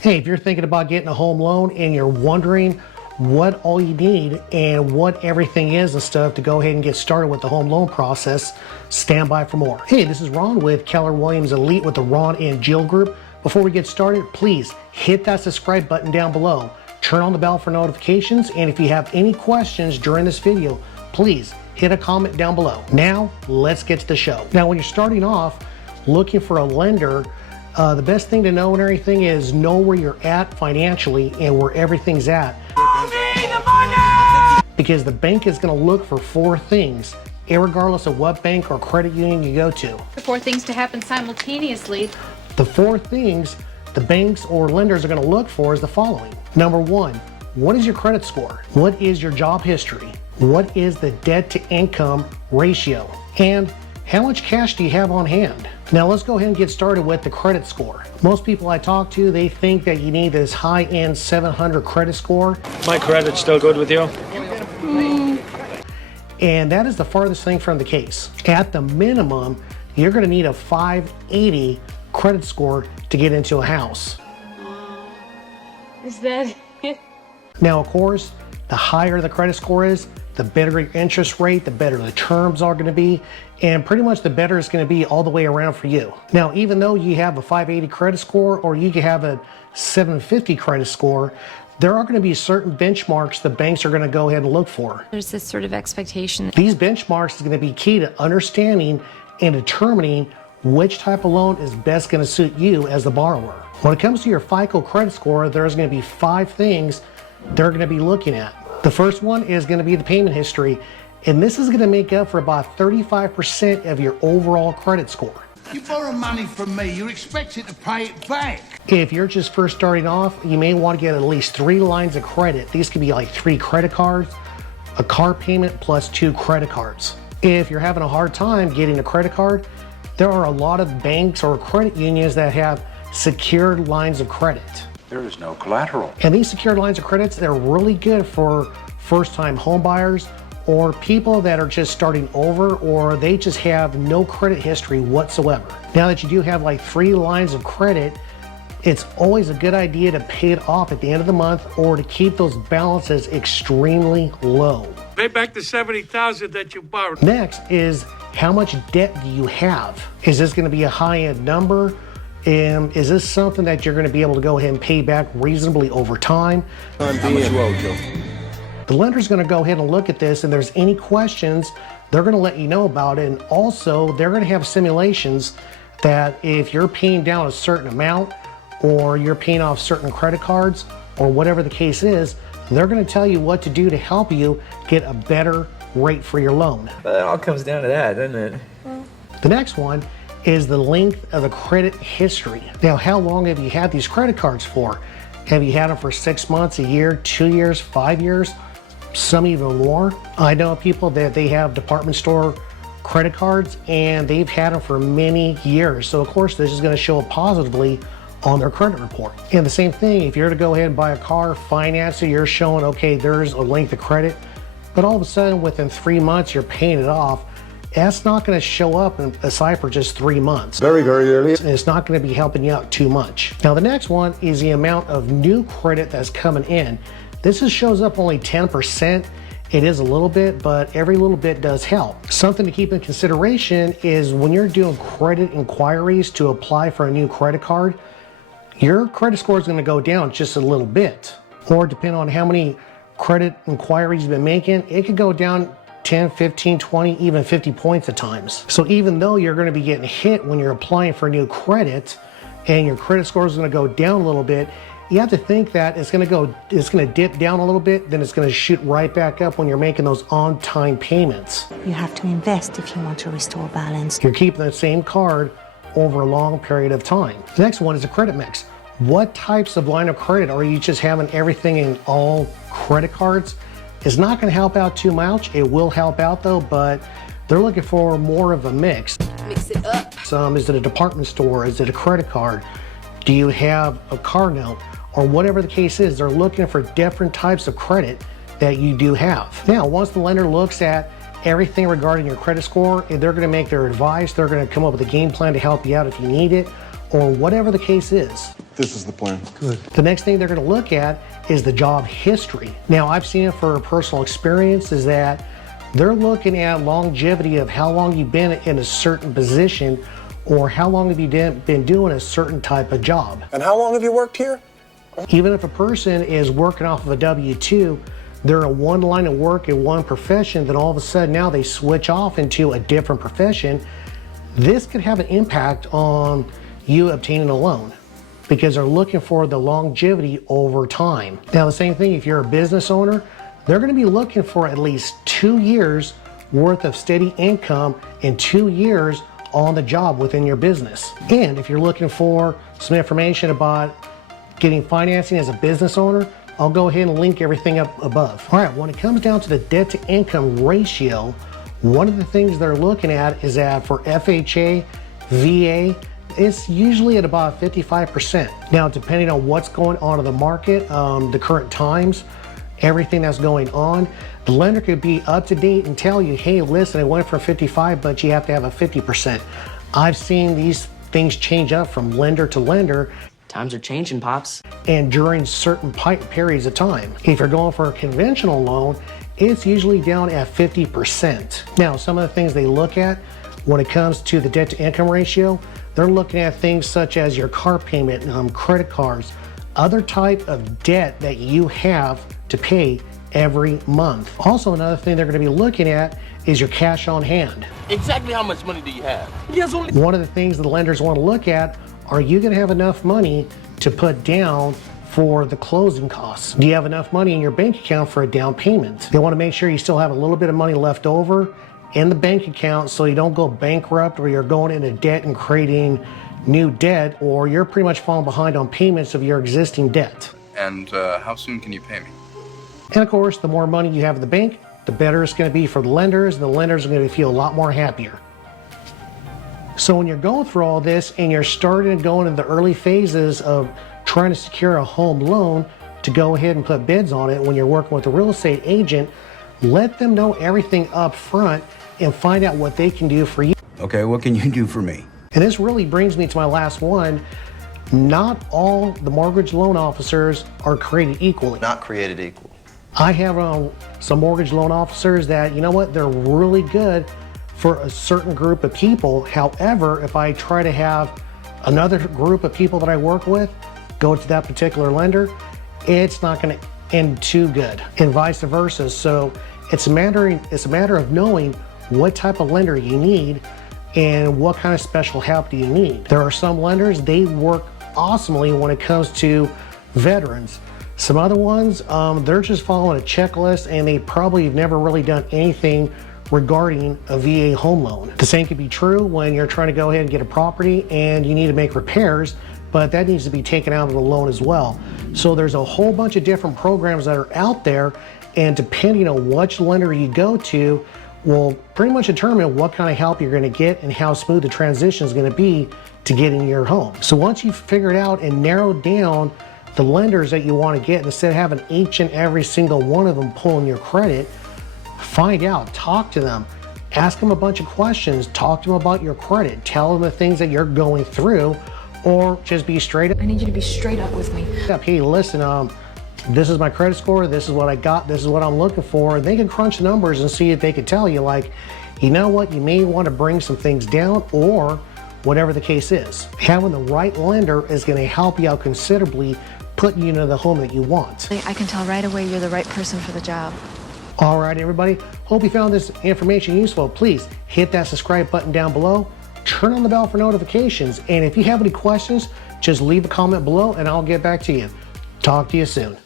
Hey, if you're thinking about getting a home loan and you're wondering what all you need and what everything is and stuff to go ahead and get started with the home loan process, stand by for more. Hey, this is Ron with Keller Williams Elite with the Ron and Jill Group. Before we get started, please hit that subscribe button down below. Turn on the bell for notifications, and if you have any questions during this video, please hit a comment down below. Now, let's get to the show. Now, when you're starting off looking for a lender, the best thing to know and everything is know where you're at financially and where everything's at. Because the bank is going to look for four things, regardless of what bank or credit union you go to. The four things to happen simultaneously. The four things the banks or lenders are going to look for is the following. Number one, what is your credit score? What is your job history? What is the debt to income ratio? And how much cash do you have on hand? Now let's go ahead and get started with the credit score. Most people I talk to, they think that you need this high-end 700 credit score. My credit's still good with you? And that is the farthest thing from the case. At the minimum, you're gonna need a 580 credit score to get into a house. Is that it? Now, of course, the higher the credit score is, the better your interest rate, the better the terms are gonna be, and pretty much the better it's gonna be all the way around for you. Now, even though you have a 580 credit score or you could have a 750 credit score, there are gonna be certain benchmarks the banks are gonna go ahead and look for. There's this sort of expectation. These benchmarks is gonna be key to understanding and determining which type of loan is best gonna suit you as the borrower. When it comes to your FICO credit score, there's gonna be 5 things they're gonna be looking at. The first one is gonna be the payment history, and this is gonna make up for about 35% of your overall credit score. You borrow money from me, you're expected to pay it back. If you're just first starting off, you may want to get at least 3 lines of credit. These could be like 3 credit cards, a car payment plus 2 credit cards. If you're having a hard time getting a credit card, there are a lot of banks or credit unions that have secured lines of credit. There is no collateral. And these secured lines of credits, they're really good for first-time home buyers or people that are just starting over, or they just have no credit history whatsoever. Now that you do have like 3 lines of credit, it's always a good idea to pay it off at the end of the month or to keep those balances extremely low. Pay back the $70,000 that you borrowed. Next is how much debt do you have? Is this gonna be a high-end number? Is this something that you're gonna be able to go ahead and pay back reasonably over time? How much you owe, Joe? The lender's gonna go ahead and look at this, and there's any questions, they're gonna let you know about it. And also, they're gonna have simulations that if you're paying down a certain amount or you're paying off certain credit cards or whatever the case is, they're gonna tell you what to do to help you get a better rate for your loan. Well, it all comes down to that, doesn't it? The next one is the length of the credit history. Now, how long have you had these credit cards for? Have you had them for 6 months, a year, 2 years, 5 years? Some even more. I know people that they have department store credit cards and they've had them for many years. So of course this is going to show up positively on their credit report. And the same thing, if you're to go ahead and buy a car, finance it, you're showing, okay, there's a length of credit, but all of a sudden within 3 months you're paying it off. That's not going to show up aside for just 3 months. Very, very early. It's not going to be helping you out too much. Now the next one is the amount of new credit that's coming in. This shows up only 10%. It is a little bit, but every little bit does help. Something to keep in consideration is when you're doing credit inquiries to apply for a new credit card, your credit score is going to go down just a little bit. Or depending on how many credit inquiries you've been making, it could go down 10, 15, 20, even 50 points at times. So even though you're going to be getting hit when you're applying for new credit and your credit score is going to go down a little bit, you have to think that it's going to dip down a little bit, then it's going to shoot right back up when you're making those on-time payments. You have to invest if you want to restore balance. You're keeping the same card over a long period of time. The next one is a credit mix. What types of line of credit are you just having everything in all credit cards? It's not going to help out too much. It will help out though, but they're looking for more of a mix. Mix it up. Is it a department store? Is it a credit card? Do you have a car note? Or whatever the case is, they're looking for different types of credit that you do have. Now, once the lender looks at everything regarding your credit score, they're gonna make their advice, they're gonna come up with a game plan to help you out if you need it, or whatever the case is. This is the plan. Good. The next thing they're going to look at is the job history. Now, I've seen it for personal experience is that they're looking at longevity of how long you've been in a certain position or how long have you been doing a certain type of job. And how long have you worked here? Even if a person is working off of a W-2, they're in one line of work in one profession, then all of a sudden now they switch off into a different profession. This could have an impact on you obtaining a loan because they're looking for the longevity over time. Now, the same thing if you're a business owner, they're going to be looking for at least 2 years worth of steady income and 2 years on the job within your business. And if you're looking for some information about getting financing as a business owner, I'll go ahead and link everything up above. All right, when it comes down to the debt to income ratio, one of the things they're looking at is that for FHA, VA, it's usually at about 55%. Now, depending on what's going on in the market, the current times, everything that's going on, the lender could be up to date and tell you, hey, listen, it went from 55, but you have to have a 50%. I've seen these things change up from lender to lender. Times are changing, Pops. And during certain periods of time. If you're going for a conventional loan, it's usually down at 50%. Now, some of the things they look at when it comes to the debt to income ratio, they're looking at things such as your car payment, credit cards, other type of debt that you have to pay every month. Also, another thing they're going to be looking at is your cash on hand. Exactly how much money do you have? One of the things the lenders want to look at, are you going to have enough money to put down for the closing costs? Do you have enough money in your bank account for a down payment? They want to make sure you still have a little bit of money left over in the bank account so you don't go bankrupt or you're going into debt and creating new debt, or you're pretty much falling behind on payments of your existing debt. And how soon can you pay me? And of course, the more money you have in the bank, the better it's going to be for the lenders, and the lenders are going to feel a lot more happier. So when you're going through all this and you're starting to go into the early phases of trying to secure a home loan to go ahead and put bids on it when you're working with a real estate agent, let them know everything up front and find out what they can do for you. Okay, what can you do for me? And this really brings me to my last one. Not all the mortgage loan officers are created equally. Not created equal. I have some mortgage loan officers that, you know what, they're really good for a certain group of people. However, if I try to have another group of people that I work with go to that particular lender, it's not going to end too good, and vice versa. So it's a matter of knowing what type of lender you need and what kind of special help do you need. There are some lenders, they work awesomely when it comes to veterans. Some other ones, they're just following a checklist and they probably have never really done anything regarding a VA home loan. The same could be true when you're trying to go ahead and get a property and you need to make repairs, but that needs to be taken out of the loan as well. So there's a whole bunch of different programs that are out there, and depending on which lender you go to will pretty much determine what kind of help you're going to get and how smooth the transition is going to be to getting your home. So once you've figured out and narrowed down the lenders that you want to get, instead of having each and every single one of them pulling your credit, find out, talk to them, ask them a bunch of questions, talk to them about your credit, tell them the things that you're going through, or just be straight up. I need you to be straight up with me. Hey, listen, this is my credit score, this is what I got, this is what I'm looking for. And they can crunch the numbers and see if they could tell you, like, you know what, you may want to bring some things down, or whatever the case is. Having the right lender is going to help you out considerably, putting you into the home that you want. I can tell right away you're the right person for the job. All right, everybody, hope you found this information useful. Please hit that subscribe button down below, turn on the bell for notifications, and if you have any questions, just leave a comment below and I'll get back to you. Talk to you soon.